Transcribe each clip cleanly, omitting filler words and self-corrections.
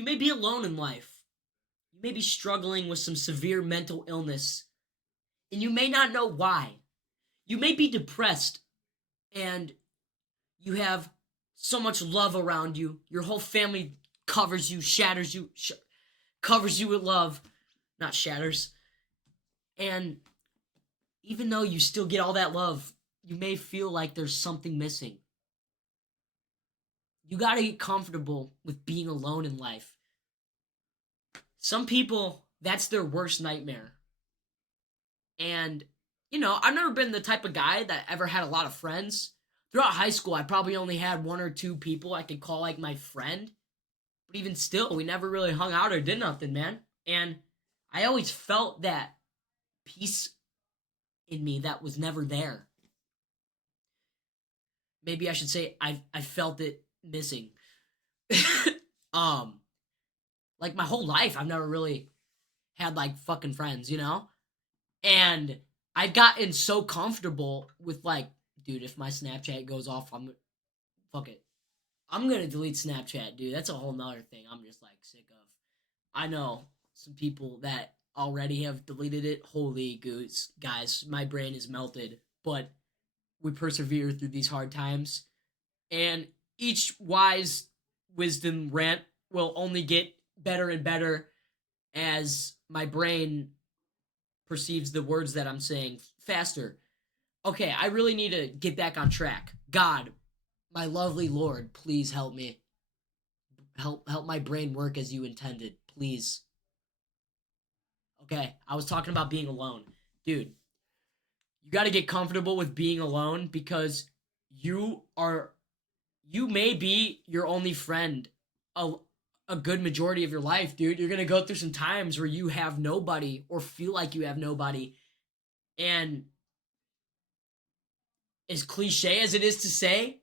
You may be alone in life. You may be struggling with some severe mental illness, and you may not know why. You may be depressed, and you have so much love around you. Your whole family covers you, shatters you, covers you with love, not shatters. And even though you still get all that love, you may feel like there's something missing. You got to get comfortable with being alone in life. Some people, that's their worst nightmare. And, I've never been the type of guy that ever had a lot of friends. Throughout high school, I probably only had one or two people I could call like my friend. But even still, we never really hung out or did nothing, man. And I always felt that peace in me that was never there. Maybe I should say I felt it missing. um like my whole life I've never really had like fucking friends, And I've gotten so comfortable with like, dude, if my Snapchat goes off, fuck it. I'm gonna delete Snapchat, dude. That's a whole nother thing I'm just like sick of. I know some people that already have deleted it. Holy goose, guys, my brain is melted. But we persevere through these hard times. And each wise wisdom rant will only get better and better as my brain perceives the words that I'm saying faster. Okay, I really need to get back on track. God, my lovely Lord, please help me. Help my brain work as you intended, please. Okay, I was talking about being alone. Dude, you got to get comfortable with being alone because you are you may be your only friend a, a good majority of your life, dude. You're going to go through some times where you have nobody or feel like you have nobody. And as cliche as it is to say,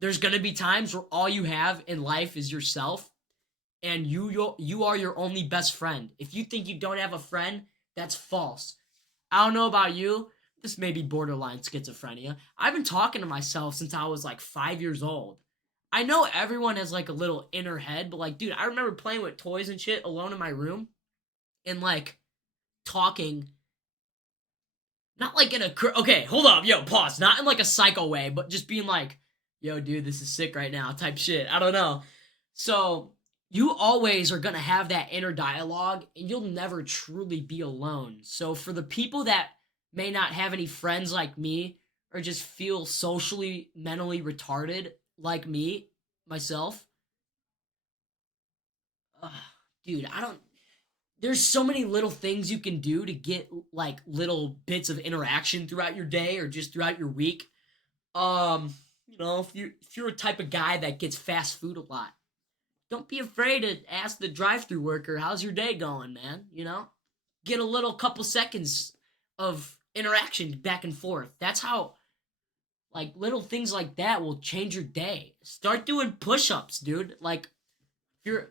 there's going to be times where all you have in life is yourself and you are your only best friend. If you think you don't have a friend, that's false. I don't know about you. This may be borderline schizophrenia. I've been talking to myself since I was like 5 years old. I know everyone has like a little inner head, but like, dude, I remember playing with toys and shit alone in my room and like talking. Not like in a okay, hold up, yo, pause. Not in like a psycho way, but just being like, yo, dude, this is sick right now, type shit. I don't know. So you always are gonna have that inner dialogue, and you'll never truly be alone. So for the people that may not have any friends like me, or just feel socially, mentally retarded like me, myself, ugh, dude, I don't. There's so many little things you can do to get like little bits of interaction throughout your day or just throughout your week. If you're a type of guy that gets fast food a lot, don't be afraid to ask the drive-through worker, "How's your day going, man?" Get a little couple seconds of interaction back and forth. That's how like little things like that will change your day. Start doing push-ups, dude. Like if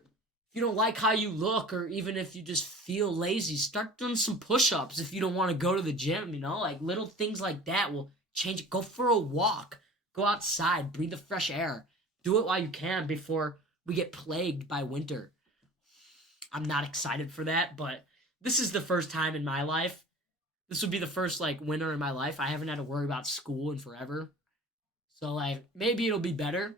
you don't like how you look or even if you just feel lazy, start doing some push-ups if you don't want to go to the gym, like little things like that will change it. Go for a walk, go outside, breathe the fresh air, do it while you can before we get plagued by winter. I'm not excited for that, but this is the first time in my life. This would be the first like winter in my life I haven't had to worry about school in forever. So like maybe it'll be better.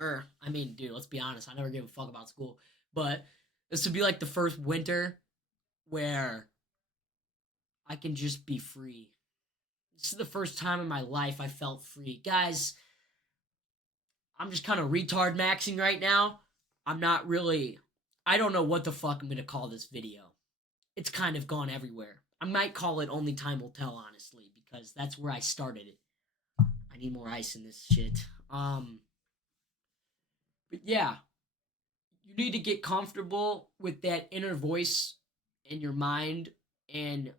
Or I mean, dude, let's be honest, I never gave a fuck about school. But this would be like the first winter where I can just be free. This is the first time in my life I felt free. Guys, I'm just kind of retard maxing right now. I'm not really I don't know what the fuck I'm gonna call this video. It's kind of gone everywhere. I might call it Only Time Will Tell, honestly, because that's where I started it. I need more ice in this shit. But yeah, you need to get comfortable with that inner voice in your mind. And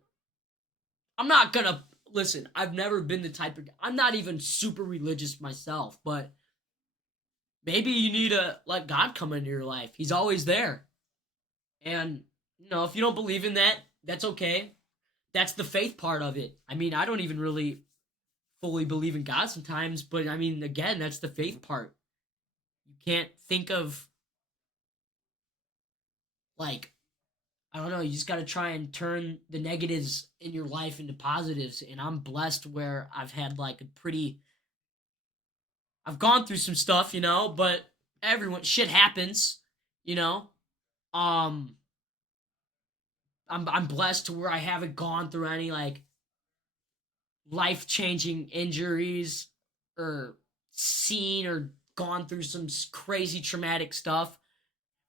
I'm not gonna listen. I've never been the type of. I'm not even super religious myself, but maybe you need to let God come into your life. He's always there. And if you don't believe in that, that's okay. That's the faith part of it. I mean, I don't even really fully believe in God sometimes, but I mean, again, that's the faith part. You can't think of Like, I don't know, you just got to try and turn the negatives in your life into positives. And I'm blessed where I've had like a pretty, I've gone through some stuff, but everyone, shit happens, you know? Um, I'm blessed to where I haven't gone through any like life changing injuries or seen or gone through some crazy traumatic stuff.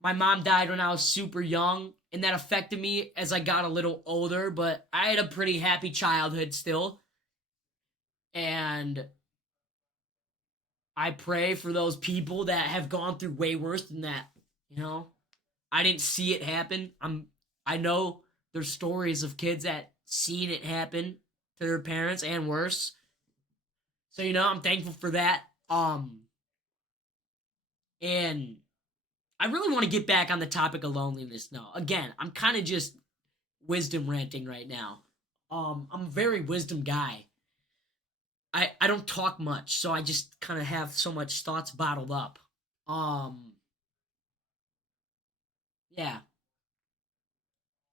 My mom died when I was super young, and that affected me as I got a little older, but I had a pretty happy childhood still. And I pray for those people that have gone through way worse than that. You know, I didn't see it happen. I know there's stories of kids that seen it happen to their parents and worse. So, I'm thankful for that. And I really want to get back on the topic of loneliness now. Again, I'm kind of just wisdom ranting right now. I'm a very wisdom guy. I don't talk much, so I just kind of have so much thoughts bottled up. Um, yeah,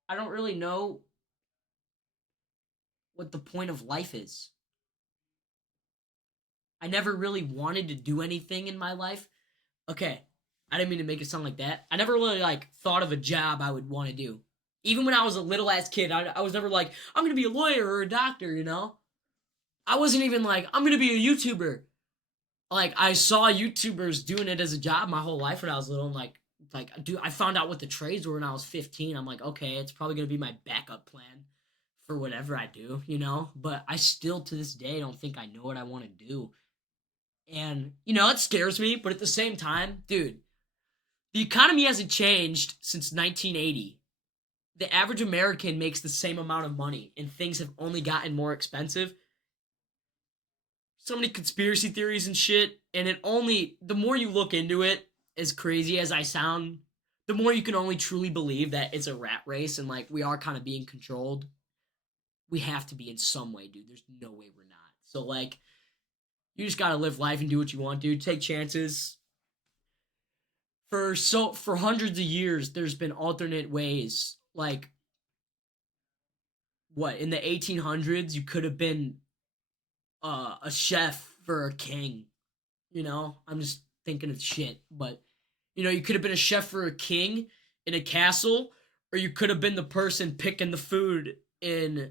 I don't really know what the point of life is. I never really wanted to do anything in my life. Okay, I didn't mean to make it sound like that. I never really like thought of a job I would want to do. Even when I was a little ass kid, I was never like, I'm gonna be a lawyer or a doctor. I wasn't even like, I'm gonna be a YouTuber. Like, I saw YouTubers doing it as a job my whole life when I was little. And dude, I found out what the trades were when I was 15. I'm like, okay, it's probably gonna be my backup plan for whatever I do. But I still to this day don't think I know what I want to do. And it scares me, but at the same time, dude, the economy hasn't changed since 1980. The average American makes the same amount of money, and things have only gotten more expensive. So many conspiracy theories and shit, and the more you look into it, as crazy as I sound, the more you can only truly believe that it's a rat race and like we are kind of being controlled. We have to be in some way, dude. There's no way we're not. So like, you just gotta live life and do what you want, dude. Take chances. For hundreds of years, there's been alternate ways. Like, what, in the 1800s, you could have been a chef for a king. I'm just thinking of shit, but you could have been a chef for a king in a castle, or you could have been the person picking the food in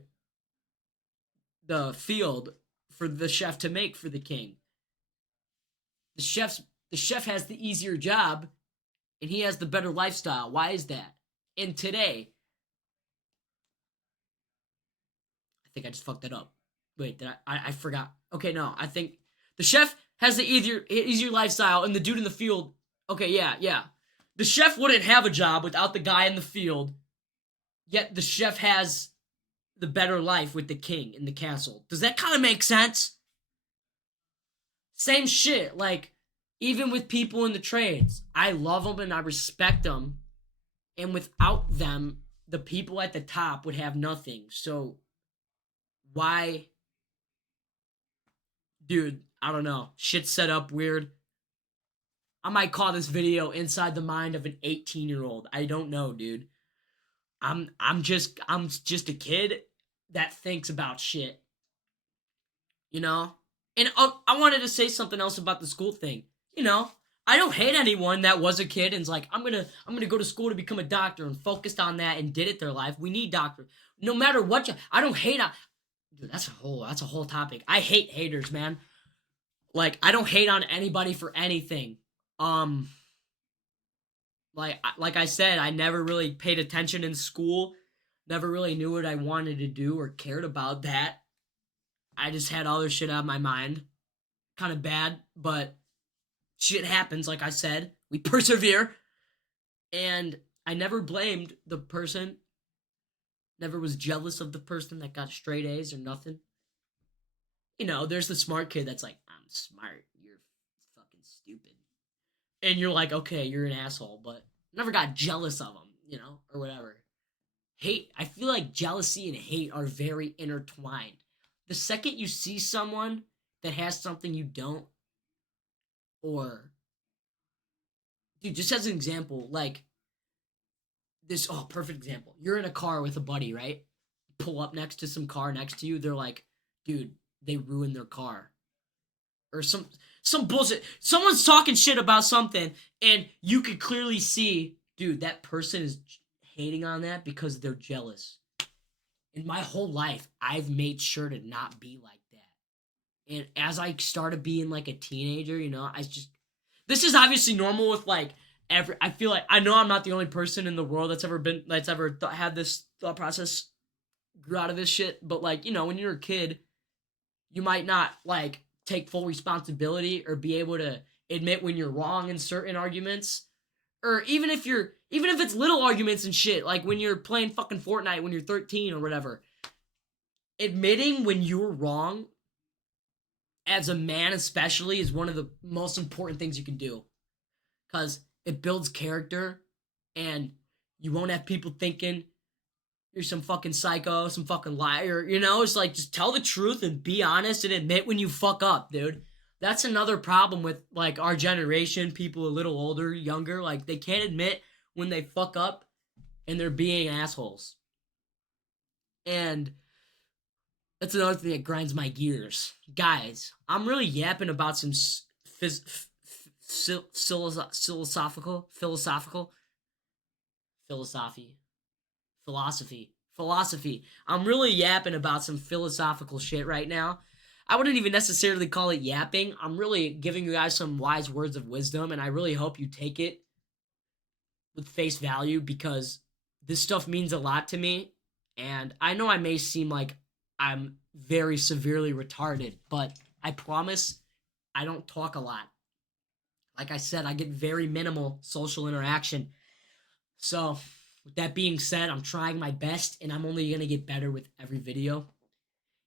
the field for the chef to make for the king. The chef's the chef has the easier job, and he has the better lifestyle. Why is that? And today, I think I just fucked that up. Wait, did I forgot. Okay, no, I think the chef has the easier lifestyle, and the dude in the field. Okay, yeah, yeah. The chef wouldn't have a job without the guy in the field. Yet the chef has the better life with the king in the castle. Does that kind of make sense? Same shit. Like, even with people in the trades, I love them and I respect them. And without them, the people at the top would have nothing. So, why, dude? I don't know. Shit's set up weird. I might call this video "Inside the Mind of an 18-Year-Old." I don't know, dude. I'm just a kid that thinks about shit, you know? And I wanted to say something else about the school thing. You know, I don't hate anyone that was a kid and's like, I'm gonna go to school to become a doctor and focused on that and did it their life. We need doctors. No matter what I don't hate on, dude, that's a whole topic. I hate haters, man. Like, I don't hate on anybody for anything. Um like I said, I never really paid attention in school. Never really knew what I wanted to do or cared about that. I just had other shit on my mind. Kind of bad, but shit happens, like I said. We persevere. And I never blamed the person. Never was jealous of the person that got straight A's or nothing. There's the smart kid that's like, I'm smart. You're fucking stupid. And you're like, okay, you're an asshole, but never got jealous of them, or whatever. Hate, I feel like jealousy and hate are very intertwined. The second you see someone that has something you don't, or, dude, just as an example, like, this perfect example. You're in a car with a buddy, right? Pull up next to some car next to you. They're like, dude, they ruined their car, or some bullshit. Someone's talking shit about something, and you could clearly see, dude, that person is hating on that because they're jealous. In my whole life, I've made sure to not be like that. And as I started being like a teenager, I just this is obviously normal with like every. I feel like I know I'm not the only person in the world that's ever had this thought process, grew out of this shit. But like when you're a kid, you might not like take full responsibility or be able to admit when you're wrong in certain arguments, or even if it's little arguments and shit, like when you're playing fucking Fortnite when you're 13 or whatever. Admitting when you're wrong as a man especially is one of the most important things you can do, because it builds character, and you won't have people thinking you're some fucking psycho, some fucking liar. It's like, just tell the truth and be honest and admit when you fuck up, dude. That's another problem with like our generation, people a little older, younger, like they can't admit when they fuck up and they're being assholes. And that's another thing that grinds my gears. Guys, I'm really yapping about some philosophical philosophy. I'm really yapping about some philosophical shit right now. I wouldn't even necessarily call it yapping. I'm really giving you guys some wise words of wisdom, and I really hope you take it with face value, because this stuff means a lot to me. And I know I may seem like I'm very severely retarded, but I promise I don't talk a lot. Like I said, I get very minimal social interaction. So, with that being said, I'm trying my best, and I'm only going to get better with every video.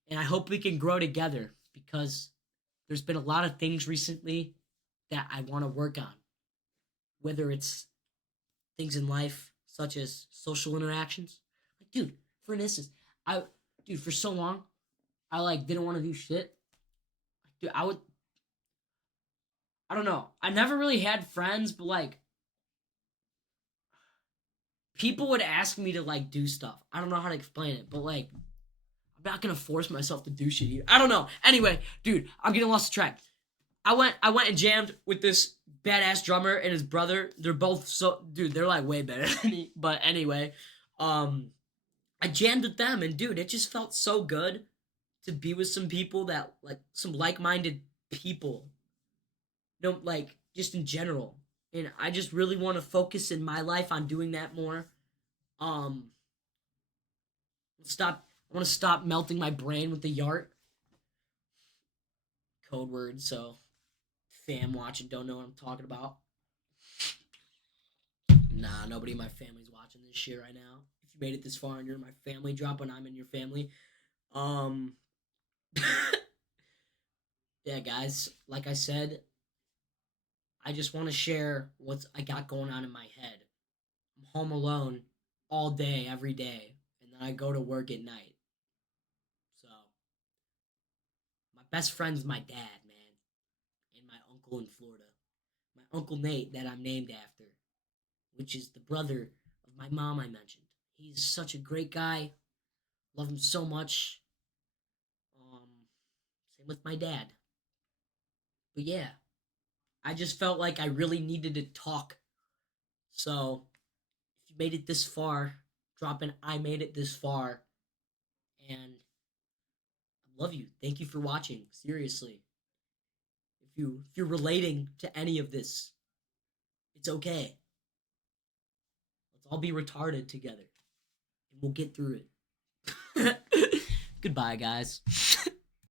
And I hope we can grow together, because there's been a lot of things recently that I want to work on. Whether it's things in life, such as social interactions. Like, dude, for instance, for so long, I like didn't want to do shit. Dude, I don't know. I never really had friends, but like, people would ask me to like do stuff. I don't know how to explain it, but like, I'm not gonna force myself to do shit either. I don't know. Anyway, dude, I'm getting lost track. I went and jammed with this badass drummer and his brother. They're both they're like way better than me. But anyway, I jammed with them, and dude, it just felt so good to be with some people that like some like-minded people. Like just in general. And I just really want to focus in my life on doing that more. Um, stop. I want to stop melting my brain with the yart code word. So, fam watching don't know what I'm talking about. Nah, nobody in my family's watching this shit right now. If you made it this far and you're in my family, drop when I'm in your family. Um, yeah, guys. Like I said, I just want to share what I got going on in my head. I'm home alone all day, every day, and then I go to work at night. So, my best friend's my dad, man, and my uncle in Florida. My Uncle Nate, that I'm named after, which is the brother of my mom I mentioned. He's such a great guy. Love him so much. Same with my dad. But yeah, I just felt like I really needed to talk. So, if you made it this far, drop an I made it this far. And I love you. Thank you for watching. Seriously. If you're relating to any of this, it's okay. Let's all be retarded together. And we'll get through it. Goodbye, guys.